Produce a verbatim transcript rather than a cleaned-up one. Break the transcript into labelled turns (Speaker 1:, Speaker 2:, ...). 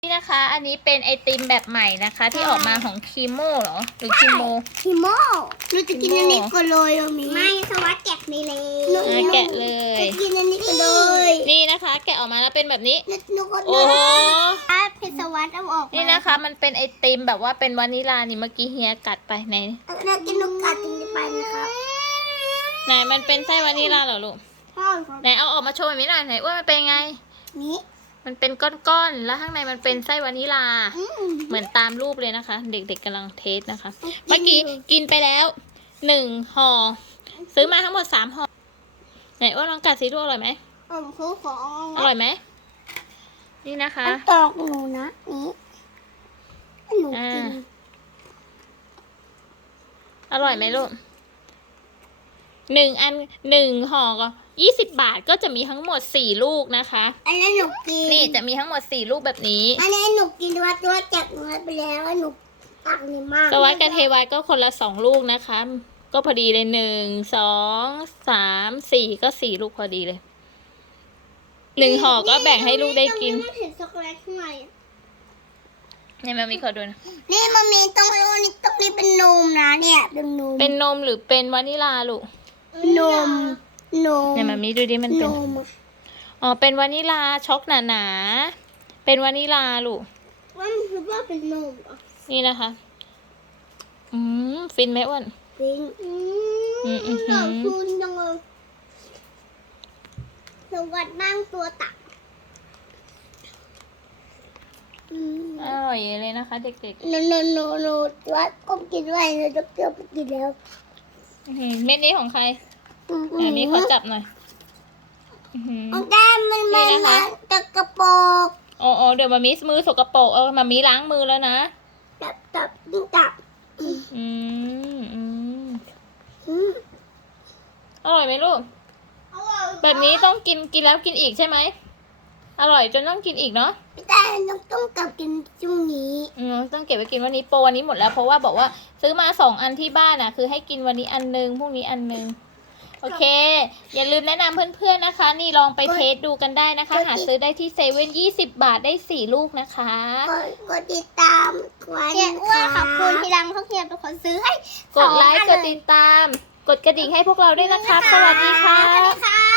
Speaker 1: นี่นะคะ อันนี้เป็นไอติมแบบใหม่นะคะ ที่ออกมาของคีโมเหรอหรือคีโม
Speaker 2: คีโมหนูจะกินอันนี้ก็เลยมีไม่สวัสดแกะนี่เลย
Speaker 1: แกะเลย
Speaker 2: จะกินอันนี้ก็เลย
Speaker 1: นี่นะคะ แกะออกมาแล้วเป็นแบบนี้
Speaker 2: หนูก็
Speaker 1: โอ้โห
Speaker 2: เพชรสวัสดเอาออก
Speaker 1: นี่นะคะ มันเป็นไอติมแบบว่าเป็นวานิลานี่เมื่อกี้เฮียกัดไปไหน
Speaker 2: เรากินลูกกัดกินไปนะครับ
Speaker 1: ไหนมันเป็นไส้วานิลาเหรอลูก
Speaker 2: พ่อครับ
Speaker 1: ไหนเอาออกมาโชว์แบบนี้หน่อยไหนว่ามันเป็นไง
Speaker 2: นี่
Speaker 1: มันเป็นก้อนๆแล้วข้างในมันเป็นไส้วานิลา
Speaker 2: อืม
Speaker 1: เหมือนตามรูปเลยนะคะ เด็กๆกำลังเทสนะคะ เมื่อกี้กินไปแล้วหนึ่งห่อซื้อมาทั้งหมดสามห่อไหนอ้วนลองกัดสิลูกอร่อยไหม
Speaker 2: ผมคือของ
Speaker 1: อร่อยไหมนี่นะคะ
Speaker 2: ตอกหนูนะนี่หนูกิน
Speaker 1: อร่อยไหมลูกหนึ่งอันหนึ่งห่อก็ยี่สิบบาทก็จะมีทั้งหมดสี่ลูกนะคะ
Speaker 2: อันนี้หนูกิน
Speaker 1: นี่จะมีทั้งหมดสี่ลูกแบบนี้
Speaker 2: อันนี้หนูกินตัวตัวจากหนูไปแล้วหนูตักนี่มาก
Speaker 1: สวัสดิ์กับเทวัตก็คนละสองลูกนะคะ ก็พอดีเลยหนึ่งสองสามสี่ก็สี่ลูกพอดีเลยหนึ่งห่อก็แบ่งให้ลูกได้กิน
Speaker 2: ตรงมันเห็นช็อกโกแลตข้างใน
Speaker 1: นี่มามีขอดูนะ
Speaker 2: นี่มันมีตรงนี้ตรงนี้เป็นนมนะเนี่ยเป็นนม
Speaker 1: เป็นนมหรือเป็นวานิลาลูก
Speaker 2: นมนม
Speaker 1: เนี่ยมามีดูดิมัน
Speaker 2: น
Speaker 1: เป็น
Speaker 2: ม
Speaker 1: อ๋อเป็นวานิลาช็อกหนาๆเป็นวานิลาลูก
Speaker 2: ว่ามันคือว่าเป็นนมเหรอ
Speaker 1: นี่นะคะ อืมฟินไหมอ้วน
Speaker 2: จริงอื
Speaker 1: อืมอืม
Speaker 2: ขอบคุณจังเลยสวัสดิ์บ้างตัวตักอืม
Speaker 1: อร่อยเลยนะคะ เด็ก
Speaker 2: โนโนโนโนวัดก็กินไว้เลยจะเกี่ยวไปกินแล้ว
Speaker 1: ๆอื้อหือเม็ดนี้ของใครอ่ะมีขอจับหน่อยอื้อหือ
Speaker 2: ของแก้มมันมัน
Speaker 1: นี่นะคะ
Speaker 2: มันตะกระโปง
Speaker 1: อ๋อเดี๋ยวมามีมือสกปรกเออมามีล้างมือแล้วนะ
Speaker 2: จับจับจับ
Speaker 1: อืมอืม
Speaker 2: อืม
Speaker 1: อร่อยไหมลูก แบบนี้ต้องกินกินแล้วกินอีกใช่ไหมอร่อยจนต้องกินอีกเนาะ
Speaker 2: แต่ต้องต้องกลับกินช่วงนี้
Speaker 1: อืมต้องเก็บไว้กินวันนี้โปรวันนี้หมดแล้วเพราะว่าบอกว่าซื้อมาสองอันที่บ้านอ่ะ คือให้กินวันนี้อันนึงพรุ่งนี้อันนึงโอเค อย่าลืมแนะนำเพื่อนๆนะคะ นี่ลองไปเทสดูกันได้นะคะ หาซื้อได้ที่เซเว่นยี่สิบบาทได้สี่ลูกนะคะ
Speaker 2: กดกดติดตามไว้นะคะขอบคุณที่รังเขาเขียนเป็นคนซื้อให้
Speaker 1: กดไลค์กดติดตาม กดกระดิ่งให้พวกเราด้วยนะครับ สวัสดีค่ะ
Speaker 2: สวัสดีค่ะ